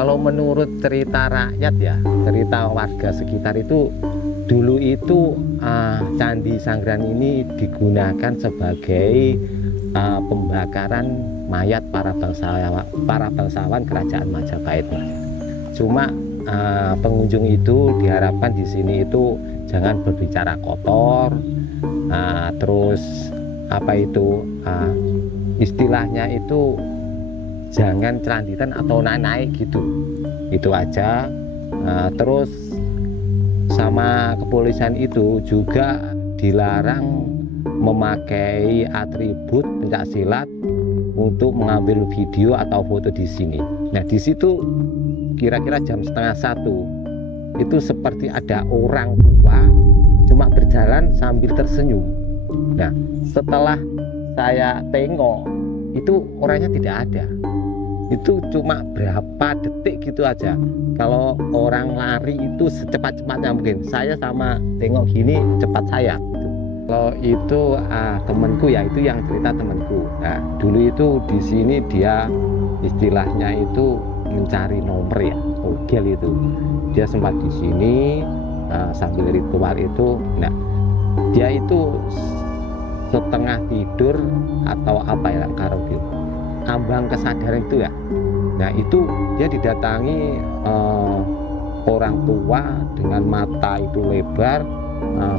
Kalau menurut cerita rakyat ya, cerita warga sekitar itu, dulu itu Candi Sanggaran ini digunakan sebagai pembakaran mayat para bangsawan kerajaan Majapahit, Mas. Cuma pengunjung itu diharapkan di sini itu jangan berbicara kotor, terus istilahnya itu jangan celanditan atau naik gitu, itu aja. Terus sama kepolisian itu juga dilarang memakai atribut pencaksilat untuk mengambil video atau foto di sini. Nah, di situ kira-kira jam 12:30 itu seperti ada orang tua cuma berjalan sambil tersenyum. Nah, setelah saya tengok itu orangnya tidak ada. Itu cuma berapa detik gitu aja. Kalau orang lari itu secepat-cepatnya mungkin. Saya sama tengok gini cepat saya gitu. Kalau itu temanku ya, itu yang cerita temanku. Nah, dulu itu di sini dia istilahnya itu mencari nomor ya, ogel itu. Dia sempat di sini sambil ritual itu. Nah, dia itu setengah tidur atau apa ya, karaoke, ambang kesadaran itu ya. Nah, itu dia didatangi orang tua dengan mata itu lebar,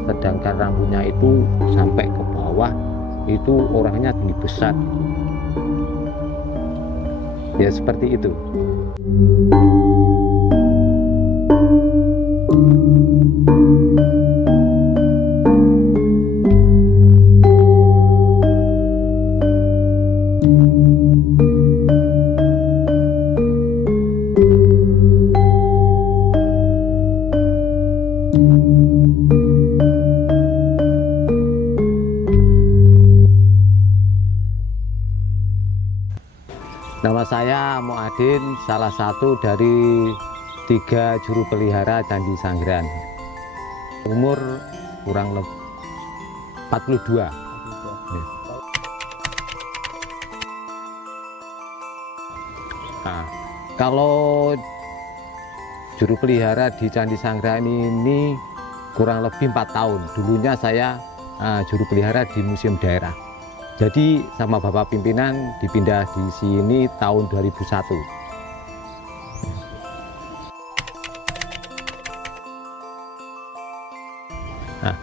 sedangkan rambutnya itu sampai ke bawah, itu orangnya tinggi besar. Ya seperti itu. Nama saya Muadin, salah satu dari 3 juru pelihara Candi Sanggaran. Umur kurang lebih 42. Nah, kalau juru pelihara di Candi Sanggaran ini kurang lebih 4 tahun. Dulunya saya juru pelihara di museum daerah. Jadi sama Bapak pimpinan dipindah di sini tahun 2001. Nah,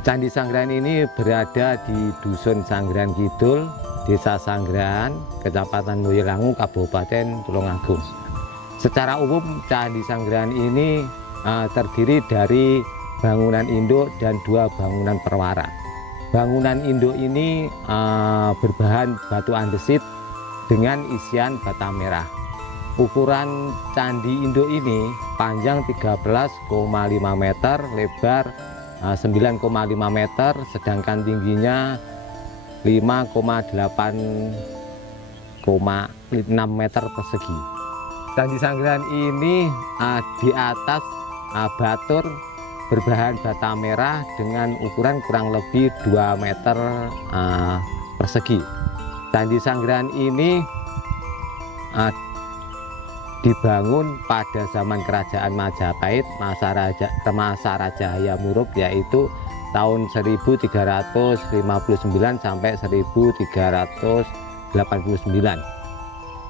Candi Sanggaran ini berada di Dusun Sanggaran Kidul, Desa Sanggaran, Kecamatan Boyolangu, Kabupaten Tulungagung. Secara umum Candi Sanggaran ini terdiri dari bangunan induk dan 2 bangunan perwara. Bangunan induk ini berbahan batu andesit dengan isian bata merah. Ukuran candi induk ini panjang 13,5 meter, lebar 9,5 meter, sedangkan tingginya 5,8,6 meter persegi. Candi Sanggaran ini di atas batur berbahan bata merah dengan ukuran kurang lebih 2 meter persegi. Candi Sanggaran ini dibangun pada zaman kerajaan Majapahit, masa Raja Hayam-Wuruk, yaitu tahun 1359 sampai 1389.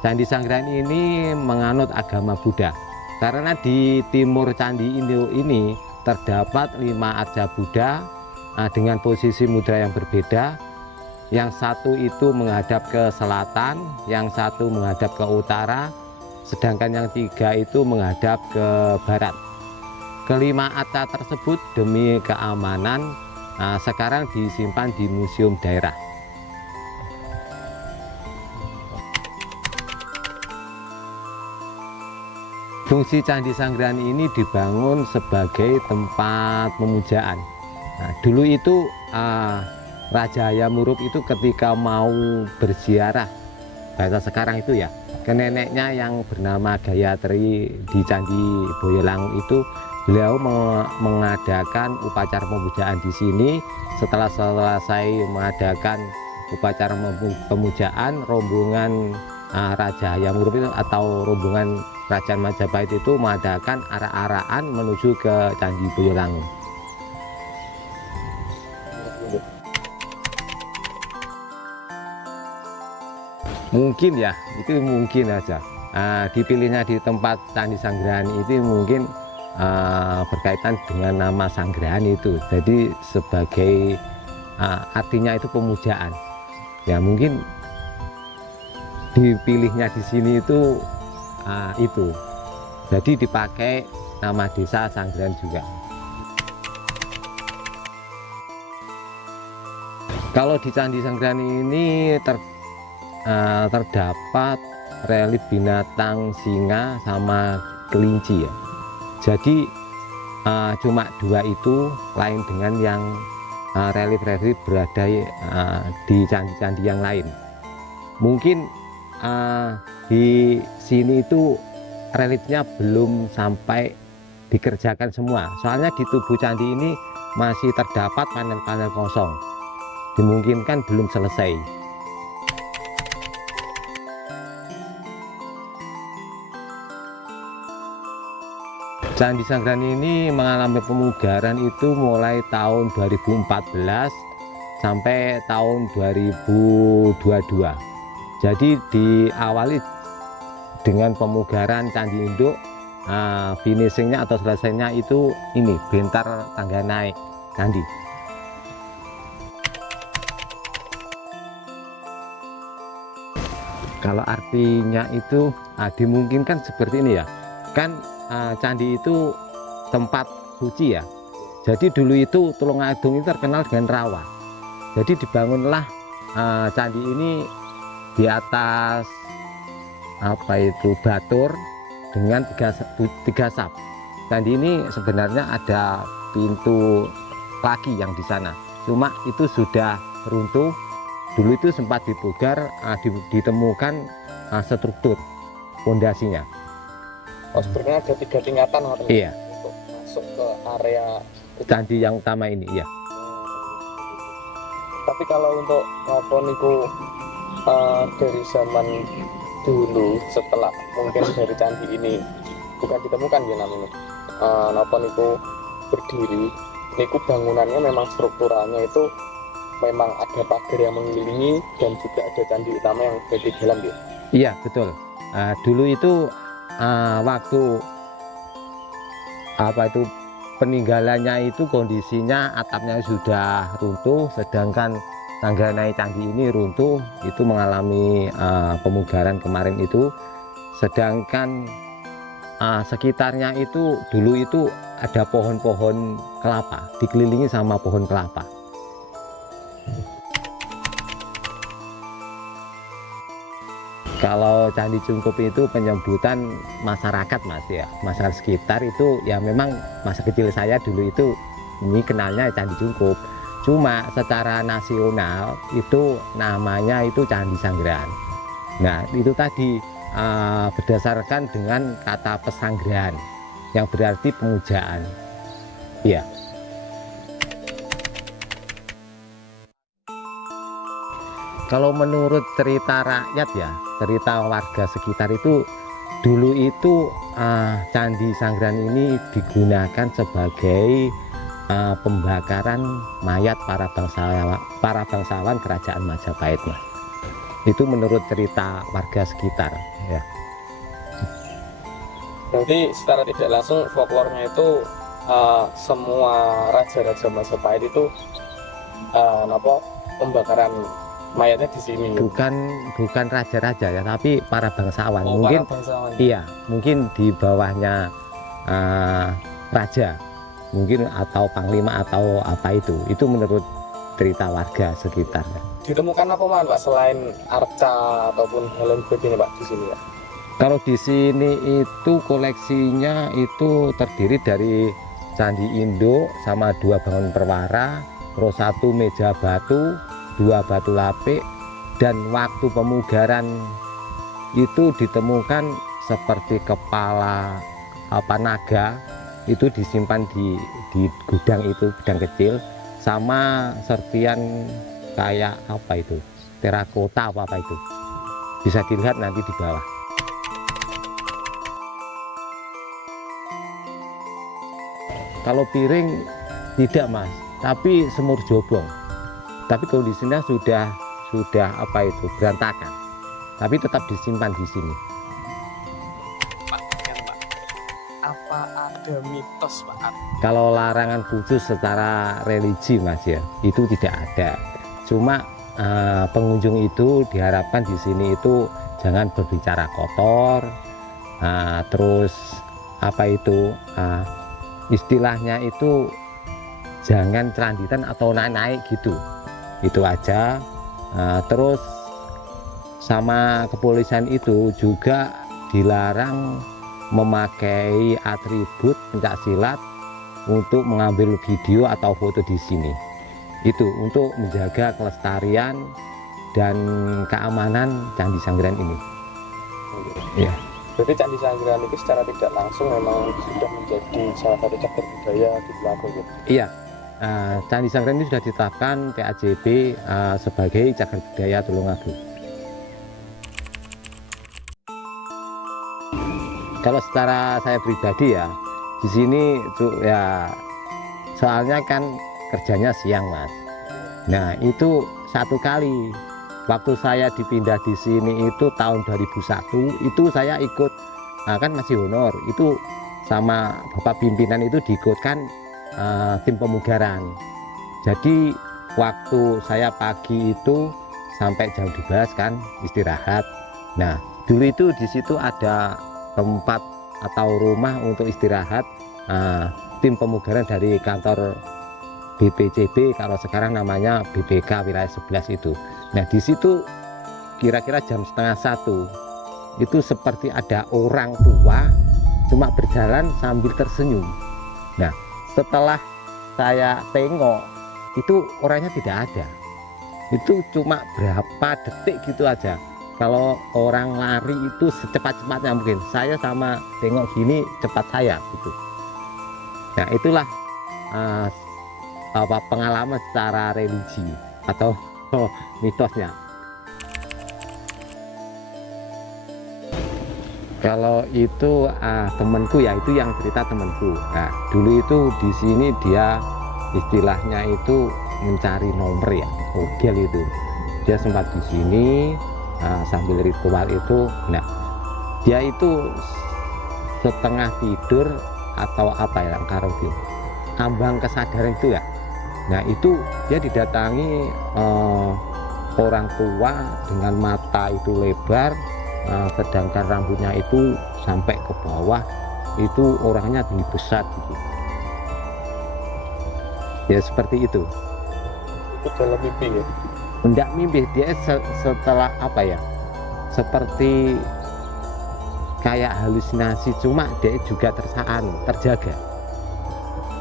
Candi Sanggaran ini menganut agama Buddha. Karena di timur candi induk ini terdapat 5 arca Buddha dengan posisi mudra yang berbeda. Yang satu itu menghadap ke selatan, yang satu menghadap ke utara, sedangkan yang 3 itu menghadap ke barat. Kelima arca tersebut demi keamanan sekarang disimpan di museum daerah. Fungsi Candi Sanggaran ini dibangun sebagai tempat pemujaan. Nah, dulu itu Raja Hayam-Wuruk itu ketika mau berziarah, bahasa sekarang itu ya, ke neneknya yang bernama Gayatri di Candi Boyolangu itu, beliau mengadakan upacara pemujaan di sini. Setelah selesai mengadakan upacara pemujaan, rombongan Raja Hayam-Wuruk itu atau rombongan Kerajaan Majapahit itu mengadakan arak-arakan menuju ke Candi Boyolangu. Mungkin ya, itu mungkin aja. Dipilihnya di tempat Candi Sanggrahani itu mungkin berkaitan dengan nama Sanggrahani itu. Jadi sebagai artinya itu pemujaan. Ya mungkin dipilihnya di sini itu itu. Jadi dipakai nama desa Sanggrahan juga. Kalau di Candi Sanggrahani ini terdapat relief binatang singa sama kelinci ya. Jadi cuma dua itu, lain dengan yang relief berada di candi-candi yang lain. Mungkin di sini itu reliefnya belum sampai dikerjakan semua, soalnya di tubuh candi ini masih terdapat panel-panel kosong, dimungkinkan belum selesai. Candi Sanggrahani ini mengalami pemugaran itu mulai tahun 2014 sampai tahun 2022. Jadi diawali dengan pemugaran Candi Induk, finishingnya atau selesainya itu ini bentar tangga naik candi. Kalau artinya itu dimungkinkan seperti ini ya, kan candi itu tempat suci ya. Jadi dulu itu Tulungagung itu terkenal dengan rawa. Jadi dibangunlah candi ini di atas batur dengan tiga sap. Candi ini sebenarnya ada pintu lagi yang di sana. Cuma itu sudah runtuh. Dulu itu sempat dipugar, ditemukan struktur pondasinya. Oh, sebenarnya ada 3 tingkatan iya, untuk masuk ke area candi yang utama ini ya. Tapi kalau untuk apa niku dari zaman dulu, setelah mungkin dari candi ini bukan ditemukan ya namanya napa niku berdiri, niku bangunannya memang strukturalnya itu memang ada pagar yang mengelilingi dan juga ada candi utama yang ada di dalam ya. Iya betul. Dulu itu waktu peninggalannya itu kondisinya atapnya sudah runtuh, sedangkan tangga naik candi ini runtuh, itu mengalami pemugaran kemarin itu. Sedangkan sekitarnya itu dulu itu ada pohon-pohon kelapa, dikelilingi sama pohon kelapa. Kalau Candi Cungkup itu penyambutan masyarakat mas ya, masyarakat sekitar itu ya memang masa kecil saya dulu itu ini kenalnya Candi Cungkup. Cuma secara nasional itu namanya itu Candi Sanggrahan. Nah itu tadi berdasarkan dengan kata pesanggrahan yang berarti pemujaan. Iya. Kalau menurut cerita rakyat ya, cerita warga sekitar itu dulu itu Candi Sanggrahan ini digunakan sebagai pembakaran mayat para bangsawan kerajaan Majapahit mas. Itu menurut cerita warga sekitar ya. Berarti secara tidak langsung folklornya itu semua raja-raja Majapahit itu pembakaran mayatnya di sini. Bukan raja-raja ya, tapi para bangsawan. Mungkin para bangsawan. Iya, mungkin di bawahnya raja, mungkin atau panglima atau apa itu menurut cerita warga sekitar. Ditemukan apa Pak selain arca ataupun hal lain sebagainya Pak di sini ya? Kalau di sini itu koleksinya itu terdiri dari Candi Induk sama 2 bangun perwara, terus 1 meja batu, 2 batu lapik, dan waktu pemugaran itu ditemukan seperti kepala naga itu disimpan di gudang itu, gudang kecil, sama serpian kayak terakota apa itu, bisa dilihat nanti di bawah. Kalau piring tidak Mas, tapi semur jobong. Tapi kondisinya sudah apa itu, berantakan. Tapi tetap disimpan di sini. Pak, apa ada mitos Pak? Kalau larangan khusus secara religi Mas ya, itu tidak ada. Cuma pengunjung itu diharapkan di sini itu jangan berbicara kotor, terus apa itu istilahnya itu jangan celanditan atau naik-naik gitu, itu aja. Terus sama kepolisian itu juga dilarang memakai atribut pencak silat untuk mengambil video atau foto di sini. Itu untuk menjaga kelestarian dan keamanan Candi Sanggaran ini. Ya. Berarti Candi Sanggaran itu secara tidak langsung memang sudah menjadi salah satu cagar budaya di Tulungagung gitu. Iya. Candi Sanggaran ini sudah ditetapkan TAJB sebagai cagar budaya Tulungagung. Kalau secara saya pribadi ya, di sini ya soalnya kan kerjanya siang Mas. Nah itu satu kali waktu saya dipindah di sini itu tahun 2001 itu saya ikut, kan masih honor itu sama Bapak pimpinan itu diikutkan tim pemugaran. Jadi waktu saya pagi itu sampai jam 12 kan istirahat. Nah dulu itu di situ ada tempat atau rumah untuk istirahat tim pemugaran dari kantor BPCB, kalau sekarang namanya BPK wilayah 11 itu. Nah di situ kira-kira jam setengah 1 itu seperti ada orang tua cuma berjalan sambil tersenyum. Nah setelah saya tengok itu orangnya tidak ada, itu cuma berapa detik gitu aja. Kalau orang lari itu secepat-cepatnya mungkin, saya sama tengok gini cepat saya gitu. Nah itulah pengalaman secara religi atau mitosnya. Kalau itu temanku ya, itu yang cerita temanku. Nah dulu itu di sini dia istilahnya itu mencari nomor ya, ogel itu. Dia sempat di sini sambil ritual itu. Nah dia itu setengah tidur atau apa ya, karo ambang kesadaran itu ya. Nah itu dia didatangi orang tua dengan mata itu lebar, sedangkan rambutnya itu sampai ke bawah, itu orangnya tinggi besar gitu. Ya seperti itu. Itu dalam mimpi ya? Enggak mimpi, dia setelah apa ya, seperti kayak halusinasi, cuma dia juga terjaga.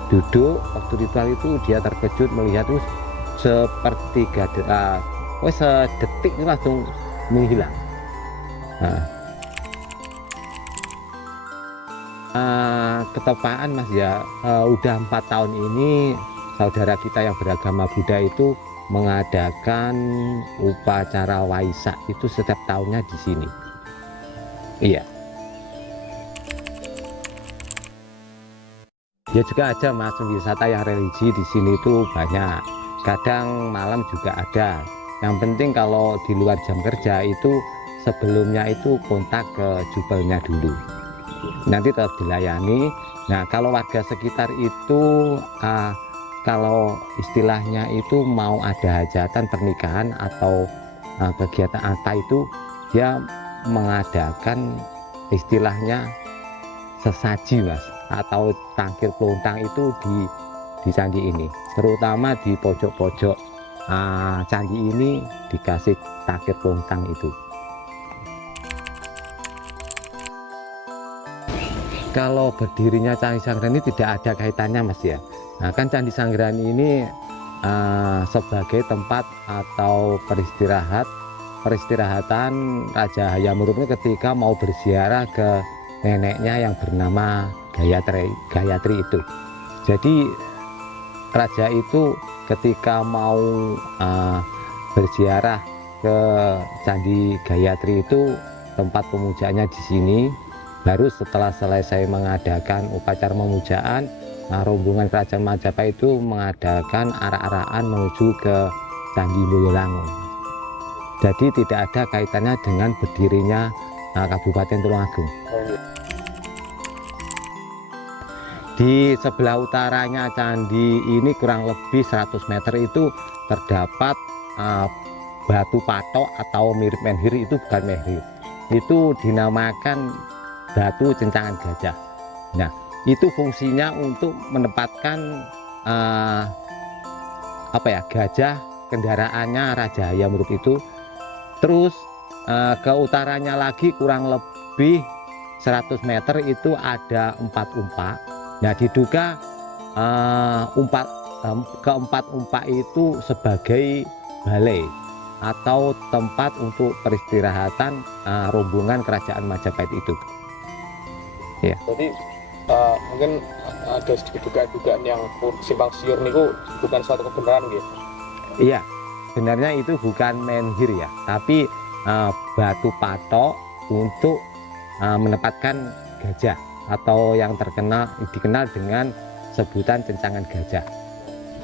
Duduk waktu ritual itu dia terkejut melihat tuh seperti sedetik itu langsung menghilang. Ketepaan Mas ya, udah 4 tahun ini saudara kita yang beragama Buddha itu mengadakan upacara Waisak itu setiap tahunnya di sini. Iya. Ya juga ada Mas wisata yang religi di sini itu banyak. Kadang malam juga ada. Yang penting kalau di luar jam kerja itu sebelumnya itu kontak ke jubelnya dulu. Nanti tetap dilayani. Nah kalau warga sekitar itu kalau istilahnya itu mau ada hajatan pernikahan atau kegiatan apa itu, dia mengadakan istilahnya sesaji Mas, atau tangkir pelontang itu di candi ini, terutama di pojok-pojok candi ini dikasih tangkir pelontang itu. Kalau berdirinya Candi Sanggaran ini tidak ada kaitannya Mas ya. Nah kan Candi Sanggaran ini sebagai tempat atau peristirahatan Raja Hayam Wuruk ketika mau berziarah ke neneknya yang bernama Gayatri itu. Jadi raja itu ketika mau berziarah ke Candi Gayatri itu tempat pemujanya di sini. Baru setelah selesai mengadakan upacara memujaan, rombongan kerajaan Majapahit itu mengadakan arak-arakan menuju ke Candi Boyolangun. Jadi tidak ada kaitannya dengan berdirinya Kabupaten Tulungagung. Oh, iya. Di sebelah utaranya candi ini kurang lebih 100 meter itu terdapat batu patok atau mirip menhir, itu bukan menhir. Itu dinamakan batu cencangan gajah. Nah, itu fungsinya untuk menempatkan gajah kendaraannya Raja Hayam Wuruk itu. Terus ke utaranya lagi kurang lebih 100 meter itu ada 4 umpak. Nah, diduga keempat umpak itu sebagai balai atau tempat untuk peristirahatan rombongan kerajaan Majapahit itu. Ya. Jadi mungkin ada sedikit dugaan yang simpang siur niku bukan suatu kebenaran gitu. Iya, sebenarnya itu bukan menhir ya, tapi batu patok untuk menempatkan gajah atau yang dikenal dengan sebutan cencangan gajah.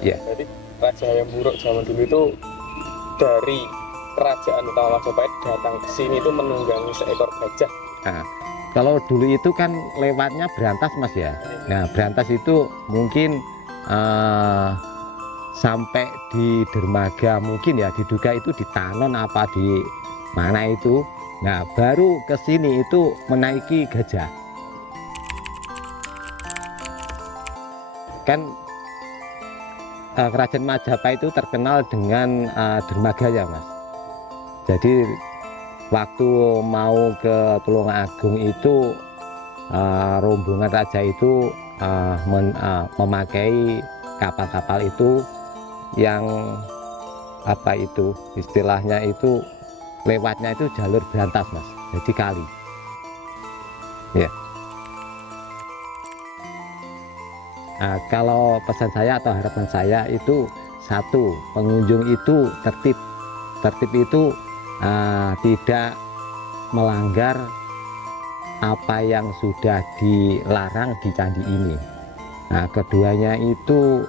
Ya. Jadi Raja Hayam Wuruk zaman dulu itu dari kerajaan utama Majapahit datang ke sini itu menunggangi seekor gajah. Nah, kalau dulu itu kan lewatnya berantas Mas ya. Nah, berantas itu mungkin sampai di dermaga, mungkin ya diduga itu di Tanon apa di mana itu. Nah, baru ke sini itu menaiki gajah. Kan kerajaan Majapahit itu terkenal dengan dermaga ya Mas. Jadi waktu mau ke Tulungagung itu rombongan raja itu memakai kapal-kapal itu yang istilahnya itu lewatnya itu jalur berantas Mas, jadi kali ya. Kalau pesan saya atau harapan saya itu satu, pengunjung itu tertib itu tidak melanggar apa yang sudah dilarang di candi ini. Nah, keduanya itu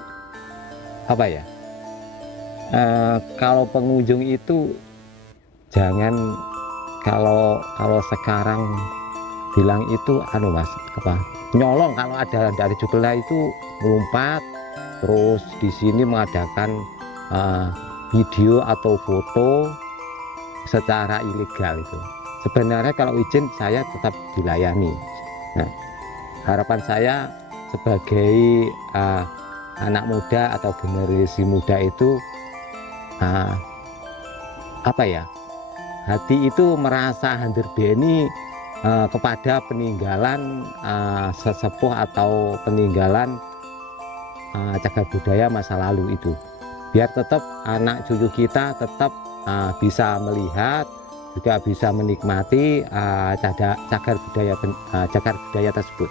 kalau pengunjung itu jangan kalau sekarang bilang itu Mas nyolong, kalau ada dari jubelnya itu melompat terus di sini mengadakan video atau foto secara ilegal itu. Sebenarnya kalau izin saya tetap dilayani. Nah, harapan saya sebagai anak muda atau generasi muda itu hati itu merasa handarbeni kepada peninggalan sesepuh atau peninggalan cagar budaya masa lalu itu, biar tetap anak cucu kita tetap bisa melihat, juga bisa menikmati cagar budaya tersebut.